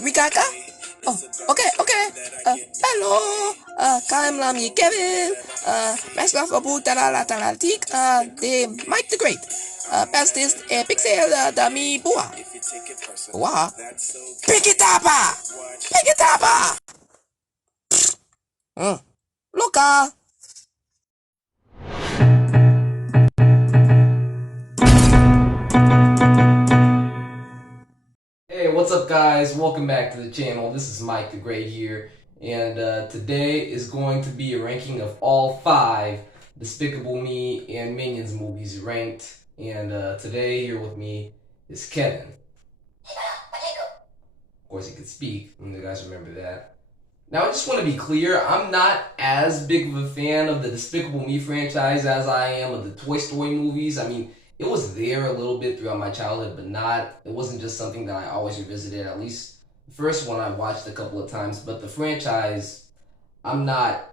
Rikaka? Oh, okay. Hello. Kalem Lami Kevin. Master of Abu Talala Talatik. The Mike the Great. Bestest Pixel Dami Bua. Bua. Pikitapa! Pikitapa! Luka. Hey, what's up, guys? Welcome back to the channel. This is Mike the Great here, and today is going to be a ranking of all 5 Despicable Me and Minions movies ranked. And today, here with me is Kevin. Of course, he could speak, and you guys remember that. Now, I just want to be clear, I'm not as big of a fan of the Despicable Me franchise as I am of the Toy Story movies. I mean, it was there a little bit throughout my childhood, but it wasn't just something that I always revisited. At least the first one I watched a couple of times, but the franchise, I'm not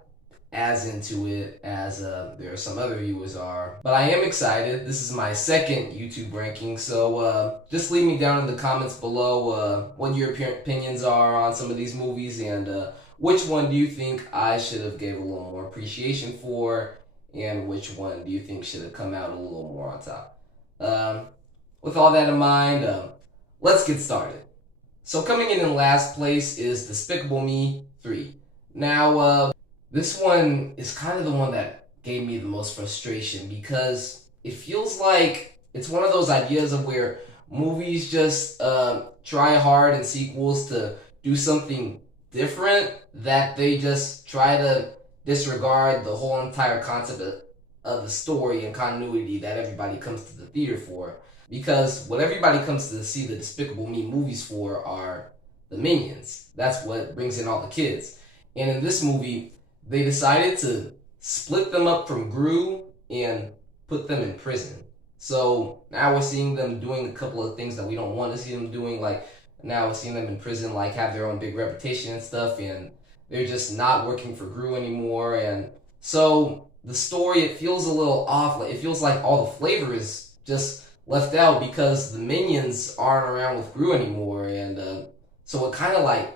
as into it as there are some other viewers are. But I am excited. This is my second YouTube ranking, so just leave me down in the comments below what your opinions are on some of these movies, and which one do you think I should have gave a little more appreciation for, and which one do you think should have come out a little more on top. With all that in mind, let's get started. So coming in last place is Despicable Me 3. Now, this one is kind of the one that gave me the most frustration because it feels like it's one of those ideas of where movies just try hard in sequels to do something different, that they just try to disregard the whole entire concept of the story and continuity that everybody comes to the theater for. Because what everybody comes to see the Despicable Me movies for are the Minions. That's what brings in all the kids. And in this movie, they decided to split them up from Gru and put them in prison. So now we're seeing them doing a couple of things that we don't want to see them doing. Like now we're seeing them in prison, like have their own big reputation and stuff, and they're just not working for Gru anymore. And so the story, it feels a little off. Like it feels like all the flavor is just left out because the Minions aren't around with Gru anymore. And so it kind of like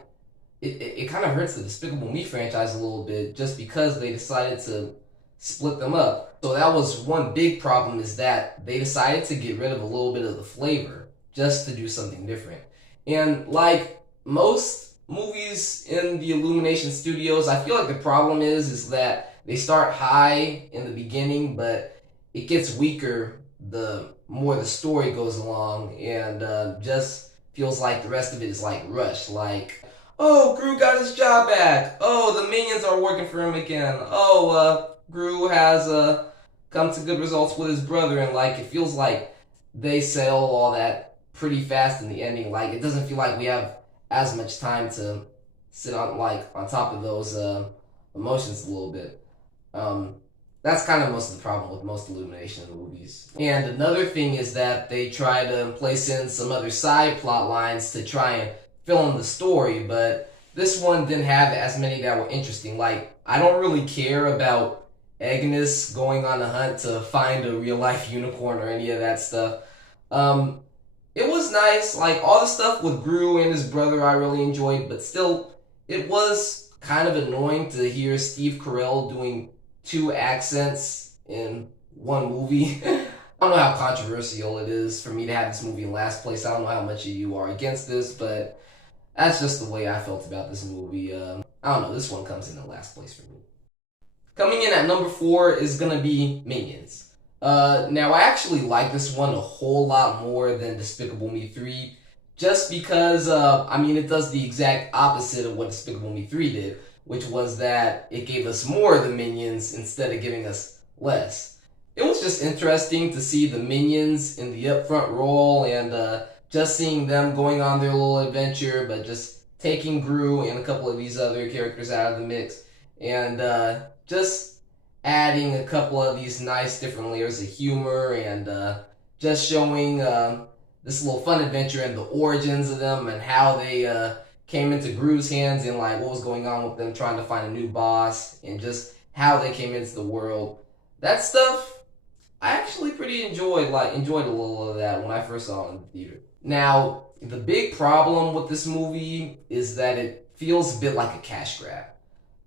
it kind of hurts the Despicable Me franchise a little bit just because they decided to split them up. So that was one big problem, is that they decided to get rid of a little bit of the flavor just to do something different. And like most movies in the Illumination Studios, I feel like the problem is that they start high in the beginning, but it gets weaker the more the story goes along, and just feels like the rest of it is like rushed. Like, oh, Gru got his job back. Oh, the Minions are working for him again. Oh, Gru has come to good results with his brother, and like it feels like they sell all that pretty fast in the ending. Like it doesn't feel like we have as much time to sit on top of those emotions a little bit. That's kind of most of the problem with most Illumination movies. And another thing is that they try to place in some other side plot lines to try and fill in the story, but this one didn't have as many that were interesting. Like, I don't really care about Agnes going on a hunt to find a real life unicorn or any of that stuff. It was nice, like all the stuff with Gru and his brother I really enjoyed, but still, it was kind of annoying to hear Steve Carell doing 2 accents in one movie. I don't know how controversial it is for me to have this movie in last place. I don't know how much of you are against this, but that's just the way I felt about this movie. I don't know, this one comes in the last place for me. Coming in at number 4 is gonna be Minions. Now I actually like this one a whole lot more than Despicable Me 3, just because, I mean, it does the exact opposite of what Despicable Me 3 did, which was that it gave us more of the Minions instead of giving us less. It was just interesting to see the Minions in the upfront role, and just seeing them going on their little adventure, but just taking Gru and a couple of these other characters out of the mix, and just adding a couple of these nice different layers of humor, and just showing this little fun adventure and the origins of them and how they came into Gru's hands, and like what was going on with them trying to find a new boss, and just how they came into the world. That stuff I actually pretty enjoyed. Like enjoyed a little of that when I first saw it in the theater. Now, the big problem with this movie is that it feels a bit like a cash grab.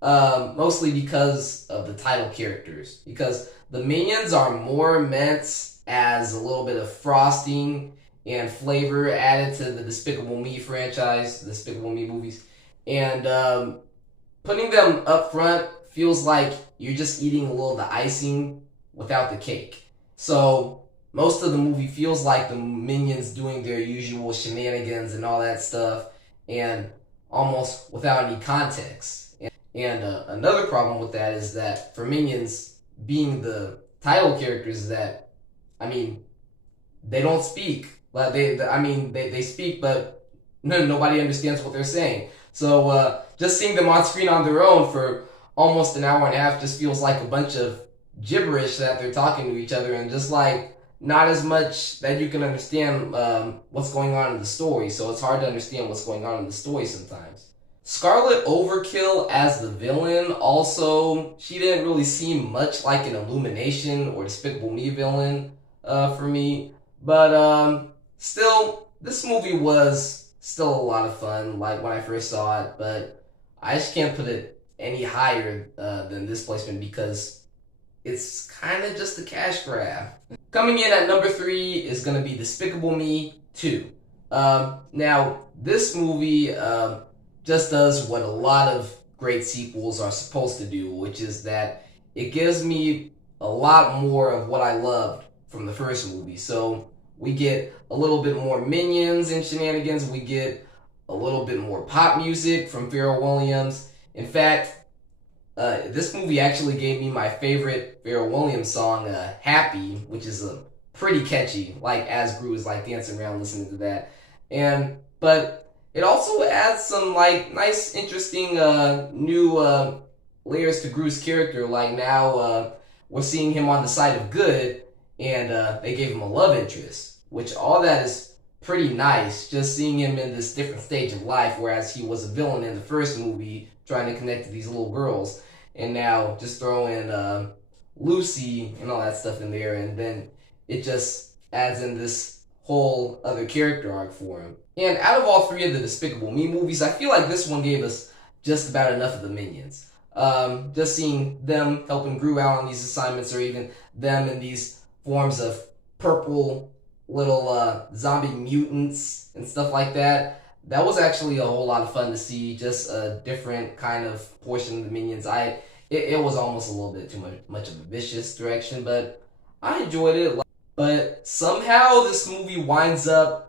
Mostly because of the title characters. Because the minions are more meant as a little bit of frosting and flavor added to the Despicable Me franchise, the Despicable Me movies. And putting them up front feels like you're just eating a little of the icing without the cake. So most of the movie feels like the minions doing their usual shenanigans and all that stuff, and almost without any context. And another problem with that is that for minions being the title characters, is that I mean they don't speak. But they speak, but nobody understands what they're saying. So just seeing them on screen on their own for almost an hour and a half just feels like a bunch of gibberish that they're talking to each other, and just like not as much that you can understand what's going on in the story. So it's hard to understand what's going on in the story sometimes. Scarlet Overkill as the villain, also, she didn't really seem much like an Illumination or Despicable Me villain for me. But still, this movie was still a lot of fun, like when I first saw it. But I just can't put it any higher than this placement because it's kind of just a cash grab. Coming in at number 3 is going to be Despicable Me 2. Now, this movie just does what a lot of great sequels are supposed to do, which is that it gives me a lot more of what I loved from the first movie. So we get a little bit more minions and shenanigans. We get a little bit more pop music from Pharrell Williams. In fact, this movie actually gave me my favorite Pharrell Williams song, "Happy," which is pretty catchy. Like as Gru is like dancing around listening to that, but it also adds some like nice, interesting new layers to Gru's character. Like now we're seeing him on the side of good, and they gave him a love interest, which all that is pretty nice. Just seeing him in this different stage of life, whereas he was a villain in the first movie, trying to connect to these little girls, and now just throw in Lucy and all that stuff in there, and then it just adds in this whole other character arc for him. And out of all 3 of the Despicable Me movies, I feel like this one gave us just about enough of the minions. Just seeing them helping Gru out on these assignments, or even them in these forms of purple little zombie mutants and stuff like that. That was actually a whole lot of fun to see. Just a different kind of portion of the minions. It was almost a little bit too much of a vicious direction, but I enjoyed it. But somehow this movie winds up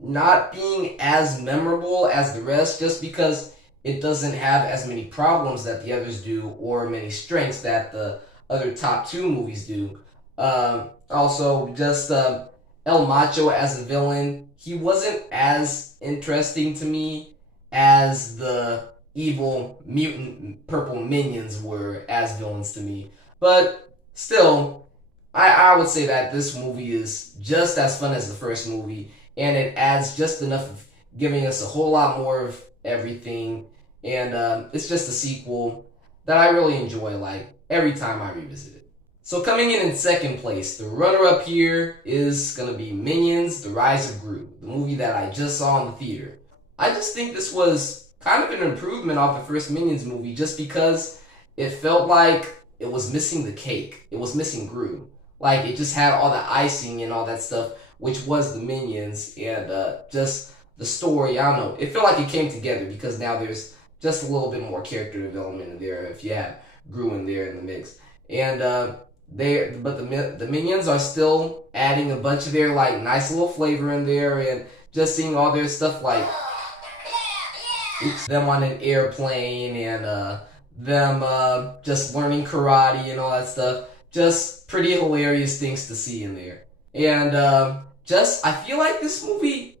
not being as memorable as the rest, just because it doesn't have as many problems that the others do, or many strengths that the other top 2 movies do. Also, just El Macho as a villain, he wasn't as interesting to me as the evil mutant purple minions were as villains to me. But still, I would say that this movie is just as fun as the first movie, and it adds just enough of giving us a whole lot more of everything, and it's just a sequel that I really enjoy, like, every time I revisit it. So coming in second place, the runner-up here is going to be Minions: The Rise of Gru, the movie that I just saw in the theater. I just think this was kind of an improvement off the first Minions movie, just because it felt like it was missing the cake. It was missing Gru. Like, it just had all the icing and all that stuff, which was the Minions, and just the story, I don't know. It felt like it came together, because now there's just a little bit more character development in there if you have Gru in there in the mix. And the Minions are still adding a bunch of their like nice little flavor in there, and just seeing all their stuff like them on an airplane, and them just learning karate and all that stuff. Just pretty hilarious things to see in there. And I feel like this movie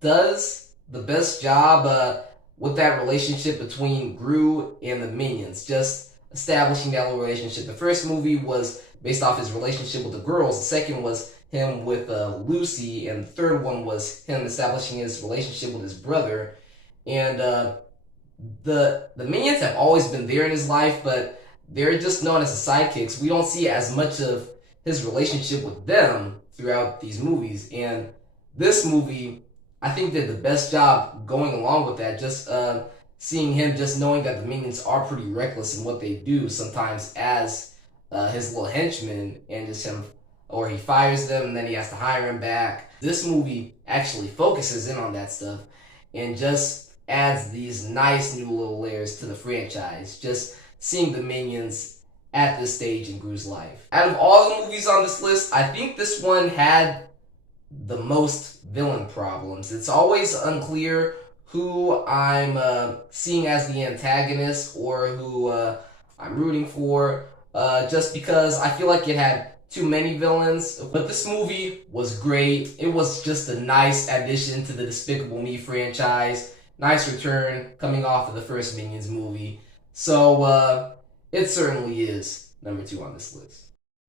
does the best job with that relationship between Gru and the Minions. Just establishing that little relationship. The first movie was based off his relationship with the girls. The second was him with Lucy, and the third one was him establishing his relationship with his brother. And the Minions have always been there in his life, but they're just known as the sidekicks. We don't see as much of his relationship with them throughout these movies. And this movie I think did the best job going along with that. Just seeing him, just knowing that the minions are pretty reckless in what they do sometimes as his little henchmen, and just him, or he fires them and then he has to hire him back. This movie actually focuses in on that stuff and just adds these nice new little layers to the franchise. Just seeing the minions at this stage in Gru's life. Out of all the movies on this list, I think this one had the most villain problems. It's always unclear who I'm seeing as the antagonist or who I'm rooting for, just because I feel like it had too many villains. But this movie was great. It was just a nice addition to the Despicable Me franchise. Nice return coming off of the first Minions movie. So it certainly is number 2 on this list.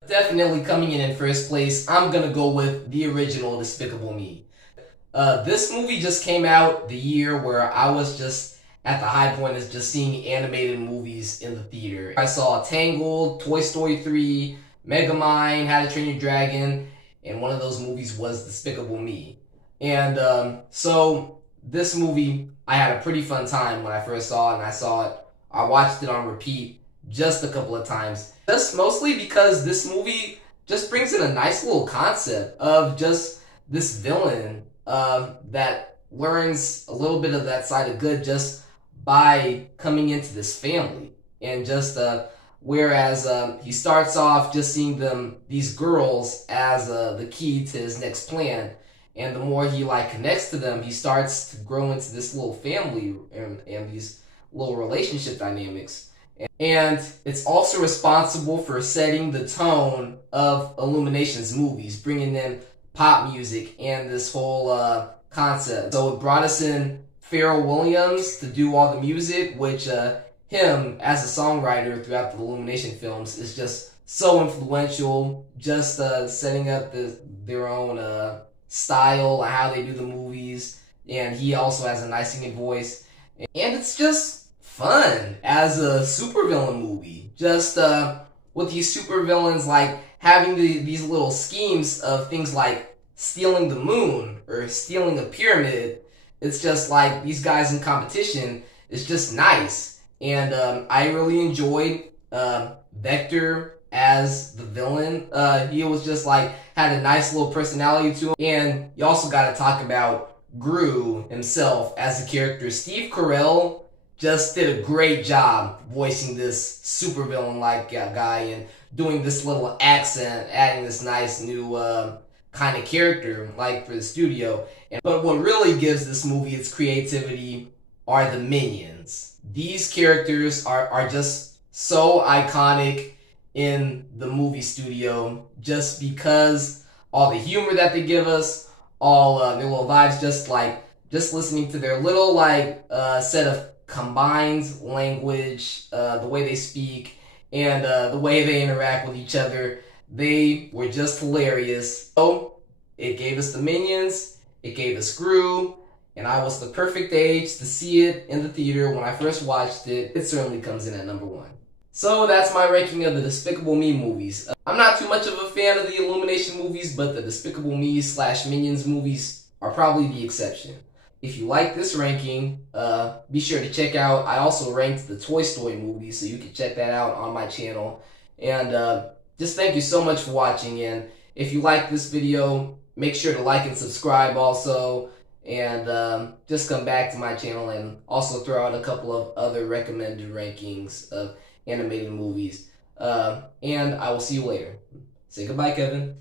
Definitely coming in first place, I'm gonna go with the original Despicable Me. This movie just came out the year where I was just at the high point of just seeing animated movies in the theater. I saw Tangled, Toy Story 3, Megamind, How to Train Your Dragon, and one of those movies was Despicable Me. And so this movie, I had a pretty fun time when I first saw it, and I watched it on repeat just a couple of times. Just mostly because this movie just brings in a nice little concept of just this villain that learns a little bit of that side of good just by coming into this family. And just whereas he starts off just seeing these girls as the key to his next plan, and the more he like connects to them, he starts to grow into this little family and these little relationship dynamics. And it's also responsible for setting the tone of Illumination's movies, bringing in pop music and this whole concept. So it brought us in Pharrell Williams to do all the music, which him as a songwriter throughout the Illumination films is just so influential, just setting up their own style, how they do the movies, and he also has a nice singing voice. And it's just fun as a supervillain movie. Just with these supervillains like having these little schemes of things like stealing the moon or stealing a pyramid. It's just like these guys in competition. It's just nice. And I really enjoyed Vector as the villain. He was just like had a nice little personality to him. And you also got to talk about Gru himself as the character. Steve Carell just did a great job voicing this supervillain like guy and doing this little accent, adding this nice new kind of character like for the studio. But what really gives this movie its creativity are the minions. These characters are just so iconic in the movie studio just because all the humor that they give us, all their little vibes, just listening to their little set of combined language, the way they speak, and the way they interact with each other. They were just hilarious. So it gave us the Minions, it gave us Gru, and I was the perfect age to see it in the theater when I first watched it. It certainly comes in at number 1. So that's my ranking of the Despicable Me movies. I'm not too much of a fan of the Illumination movies, but the Despicable Me / Minions movies are probably the exception. If you like this ranking, be sure to check out, I also ranked the Toy Story movies, so you can check that out on my channel. And just thank you so much for watching, and if you like this video, make sure to like and subscribe also, and just come back to my channel and also throw out a couple of other recommended rankings of animated movies. And I will see you later. Say goodbye, Kevin.